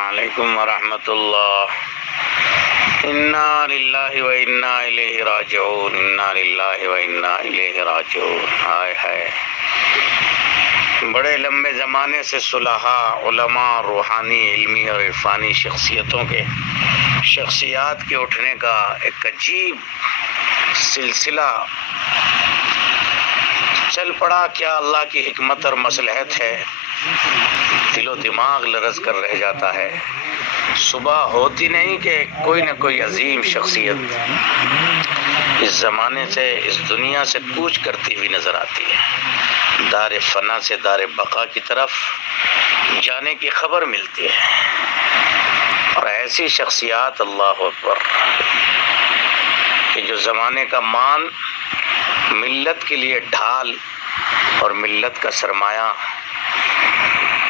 علیکم ورحمۃ اللہ۔ انا للہ و انا الیہ راجعون، انا للہ و انا الیہ راجعون۔ ہائے ہائے، بڑے لمبے زمانے سے صلحاء، علماء، روحانی، علمی اور عرفانی شخصیات کے اٹھنے کا ایک عجیب سلسلہ چل پڑا۔ کیا اللہ کی حکمت اور مصلحت ہے، دل و دماغ لرز کر رہ جاتا ہے۔ صبح ہوتی نہیں کہ کوئی نہ کوئی عظیم شخصیت اس زمانے سے، اس دنیا سے کوچ کرتی ہوئی نظر آتی ہے، دار فنا سے دار بقا کی طرف جانے کی خبر ملتی ہے۔ اور ایسی شخصیات، اللہ اکبر، کہ جو زمانے کا مان، ملت کے لیے ڈھال اور ملت کا سرمایہ،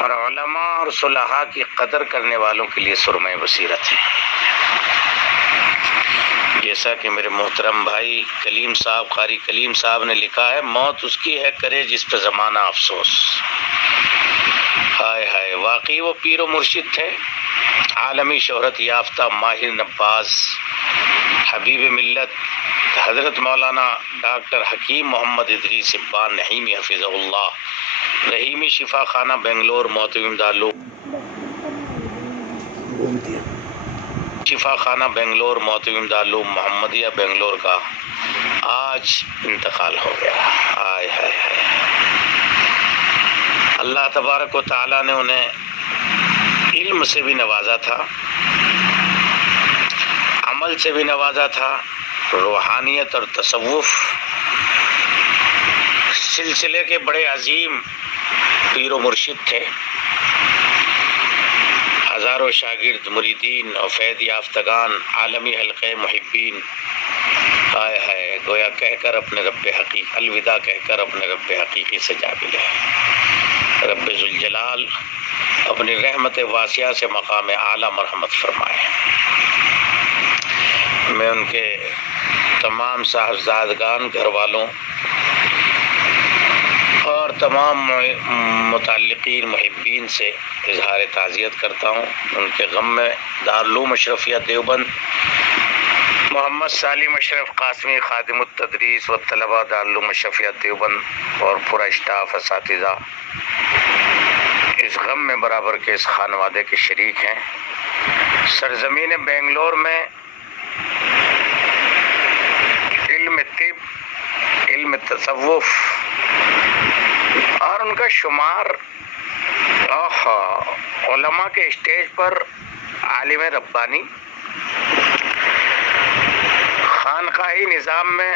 اور علماء اور صلحاء کی قدر کرنے والوں کے لیے سرمۂ بصیرت ہے۔ جیسا کہ میرے محترم بھائی کلیم صاحب، قاری کلیم صاحب نے لکھا ہے، موت اس کی ہے کرے جس پہ زمانہ افسوس۔ ہائے ہائے، واقعی وہ پیر و مرشد تھے، عالمی شہرت یافتہ ماہر نباز، حبیب ملت حضرت مولانا ڈاکٹر حکیم محمد ادریس ابان نعیمی حفظہ اللہ، رحیمی شفا خانہ بنگلور، محتمم دارالعلوم شفا خانہ بنگلور، محتمم دارالعلوم محمدیہ بنگلور کا آج انتقال ہو گیا۔ آئے ہائے ہائے، اللہ تبارک و تعالیٰ نے انہیں علم سے بھی نوازا تھا، عمل سے بھی نوازا تھا، روحانیت اور تصوف سلسلے کے بڑے عظیم پیر و مرشد تھے، ہزاروں شاگرد، مریدین اور فیض یافتگان، عالمی حلقے محبین، آئے ہائے، گویا کہہ کر اپنے رب حقیقی الوداع کہہ کر اپنے رب حقیقی سے جا ملے۔ رب ذوالجلال اپنی رحمت واسعہ سے مقام اعلیٰ مرحمت فرمائے۔ میں ان کے تمام صاحبزادگان، گھر والوں اور تمام متعلقین محبین سے اظہار تعزیت کرتا ہوں۔ ان کے غم میں دارالعلوم اشرفیہ دیوبند، محمد سالم اشرف قاسمی خادم التدریس و طلبہ دارالعلوم اشرفیہ دیوبند اور پورا اسٹاف، اساتذہ اس غم میں برابر کے اس خانوادے کے شریک ہیں۔ سرزمین بنگلور میں علم طب، علم تصوف اور ان کا شمار علماء کے اسٹیج پر عالم ربانی، خانقاہی نظام میں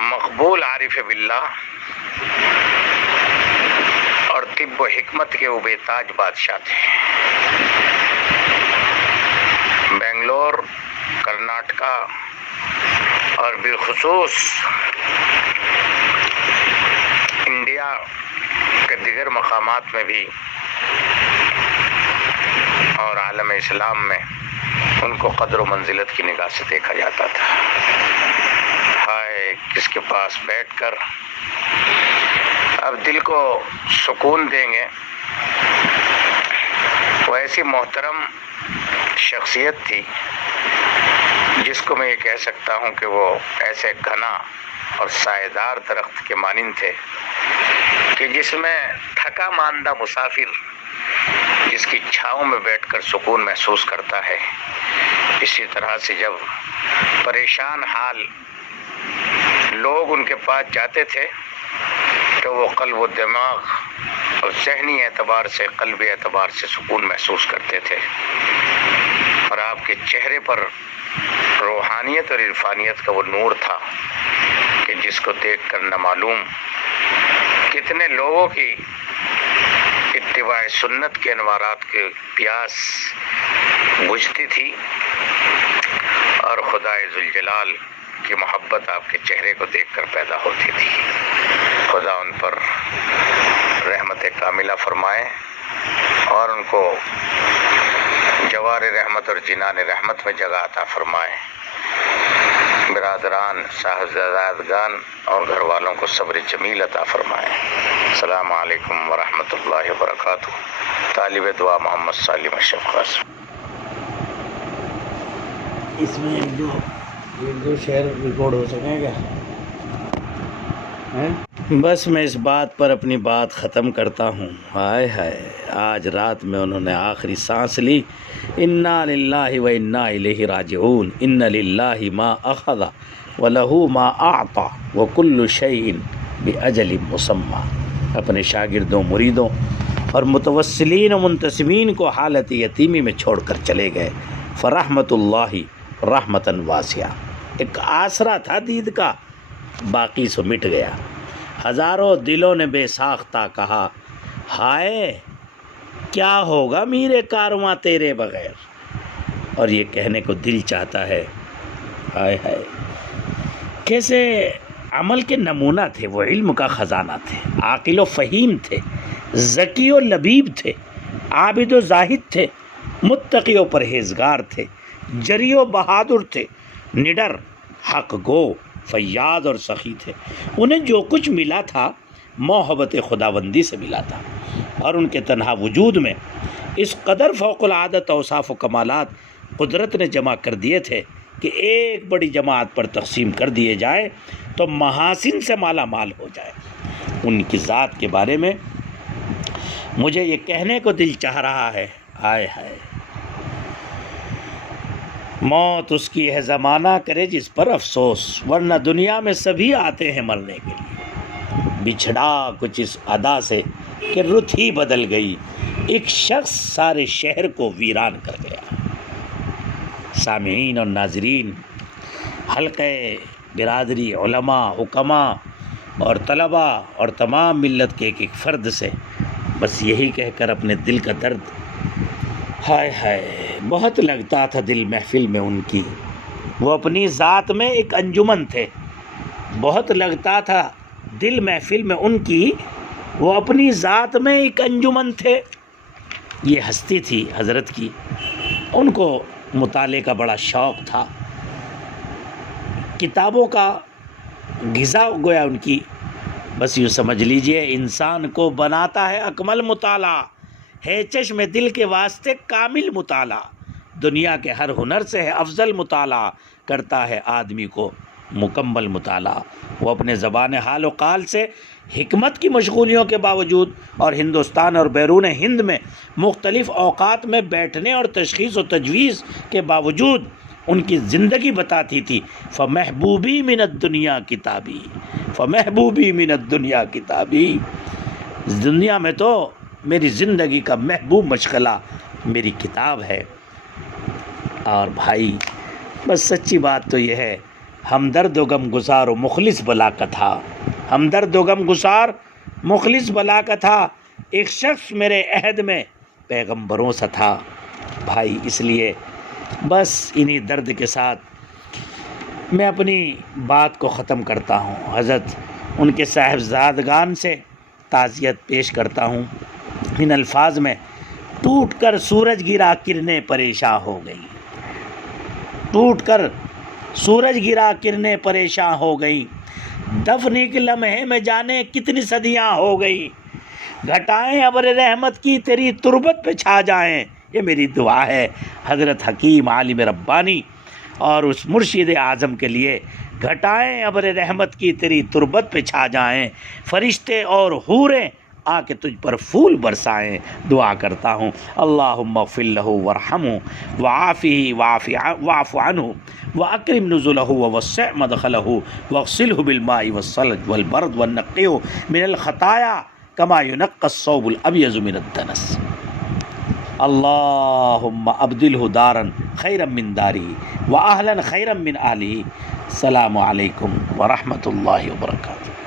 مقبول عارف باللہ اور طب و حکمت کے وہ بے تاج بادشاہ تھے۔ بنگلور، کرناٹکا اور بالخصوص انڈیا کے دیگر مقامات میں بھی اور عالم اسلام میں ان کو قدر و منزلت کی نگاہ سے دیکھا جاتا تھا۔ ہائے، کس کے پاس بیٹھ کر اب دل کو سکون دیں گے۔ وہ ایسی محترم شخصیت تھی جس کو میں یہ کہہ سکتا ہوں کہ وہ ایسے گھنا اور سایہ دار درخت کے مانند تھے کہ جس میں تھکا ماندہ مسافر جس کی چھاؤں میں بیٹھ کر سکون محسوس کرتا ہے، اسی طرح سے جب پریشان حال لوگ ان کے پاس جاتے تھے تو وہ قلب و دماغ اور ذہنی اعتبار سے، قلبی اعتبار سے سکون محسوس کرتے تھے، اور آپ کے چہرے پر روحانیت اور عرفانیت کا وہ نور تھا کہ جس کو دیکھ کر نہ معلوم کتنے لوگوں کی اتباع سنت کے انوارات کے پیاس بجھتی تھی، اور خدائے ذوالجلال کی محبت آپ کے چہرے کو دیکھ کر پیدا ہوتی تھی۔ خدا ان پر رحمت کاملہ فرمائے اور ان کو جوار رحمت اور جنان رحمت میں جگہ عطا فرمائے۔ برادران، صاحبزادگان اور گھر والوں کو صبر جمیل عطا فرمائے۔ السلام علیکم ورحمۃ اللہ وبرکاتہ۔ طالب دعا محمد سالم اشرف قاسم۔ اس میں ایک دو شعر ریکارڈ ہو سکیں گا؟ بس میں اس بات پر اپنی بات ختم کرتا ہوں۔ ہائے ہائے، آج رات میں انہوں نے آخری سانس لی۔ انا للہ و انا الیہ راجعون، ان للہ ما اخذ وَلَهُ مَا أَعْطَى وَكُلُّ شَيْءٍ بِأَجَلٍ مُّسَمًّى۔ اپنے شاگردوں، مریدوں اور متوسلین و منتسبین کو حالت یتیمی میں چھوڑ کر چلے گئے۔ فرحمت اللہ رحمتاً واسعہ، ایک آسرا تھا دید کا، باقی سو مٹ گیا۔ ہزاروں دلوں نے بے ساختہ کہا، ہائے کیا ہوگا میرے کارواں تیرے بغیر۔ اور یہ کہنے کو دل چاہتا ہے، ہائے ہائے کیسے عمل کے نمونہ تھے، وہ علم کا خزانہ تھے، عاقل و فہیم تھے، ذکی و لبیب تھے، عابد و زاہد تھے، متقی و پرہیزگار تھے، جری و بہادر تھے، نڈر، حق گو، فیاض اور سخی تھے۔ انہیں جو کچھ ملا تھا محبت خداوندی سے ملا تھا، اور ان کے تنہا وجود میں اس قدر فوق العادت اوصاف و کمالات قدرت نے جمع کر دیے تھے کہ ایک بڑی جماعت پر تقسیم کر دیے جائے تو محاسن سے مالا مال ہو جائے۔ ان کی ذات کے بارے میں مجھے یہ کہنے کو دل چاہ رہا ہے، ہائے ہائے موت اس کی ہے زمانہ کرے جس پر افسوس، ورنہ دنیا میں سبھی آتے ہیں مرنے کے لیے۔ بچھڑا کچھ اس ادا سے کہ رت ہی بدل گئی، ایک شخص سارے شہر کو ویران کر گیا۔ سامعین اور ناظرین، حلقہ برادری، علماء، حکماء اور طلباء اور تمام ملت کے ایک ایک فرد سے بس یہی کہہ کر اپنے دل کا درد، ہائے ہائے بہت لگتا تھا دل محفل میں ان کی، وہ اپنی ذات میں ایک انجمن تھے۔ بہت لگتا تھا دل محفل میں ان کی، وہ اپنی ذات میں ایک انجمن تھے۔ یہ ہستی تھی حضرت کی، ان کو مطالعے کا بڑا شوق تھا، کتابوں کا غذا گویا ان کی، بس یوں سمجھ لیجئے انسان کو بناتا ہے اکمل مطالعہ، ہے چشم دل کے واسطے کامل مطالعہ، دنیا کے ہر ہنر سے ہے افضل مطالعہ، کرتا ہے آدمی کو مکمل مطالعہ۔ وہ اپنے زبان حال و قال سے حکمت کی مشغولیوں کے باوجود اور ہندوستان اور بیرون ہند میں مختلف اوقات میں بیٹھنے اور تشخیص و تجویز کے باوجود ان کی زندگی بتاتی تھی، فمحبوبی من الدنیا کتابی، فمحبوبی من الدنیا کتابی، دنیا میں تو میری زندگی کا محبوب مشغلہ میری کتاب ہے۔ اور بھائی بس سچی بات تو یہ ہے، ہمدرد و غم گسار و مخلص بلا کا تھا، ہمدرد و غم گسار مخلص بلا کا تھا، ایک شخص میرے عہد میں پیغمبروں سا تھا۔ بھائی اس لیے بس انہی درد کے ساتھ میں اپنی بات کو ختم کرتا ہوں۔ حضرت ان کے صاحبزادگان سے تعزیت پیش کرتا ہوں ان الفاظ میں، ٹوٹ کر سورج گرا کرنیں پریشاں ہو گئی، ٹوٹ کر سورج گرا کرنیں پریشاں ہو گئی، دفن کے لمحے میں جانے کتنی صدیاں ہو گئی، گھٹائیں ابر رحمت کی تیری تربت پہ چھا جائیں، یہ میری دعا ہے حضرت حکیم عالم ربانی اور اس مرشد اعظم کے لیے۔ گھٹائیں ابر رحمت کی تیری تربت پہ چھا جائیں، فرشتے اور حوریں آ کے تجھ پر پھول برسائیں۔ دعا کرتا ہوں، اللہم اغفر لہ وارحمہ وعافہ واعف عنہ واکرم نزلہ ووسع مدخلہ واغسلہ بالماء والثلج والبرد ونقہ من الخطایا کما ینقی الثوب الابیض من الدنس۔ اللہم ابدلہ دارا خیرا من دارہ واہلا خیرا من اہلہ۔ السلام علیکم ورحمۃ اللہ وبرکاتہ۔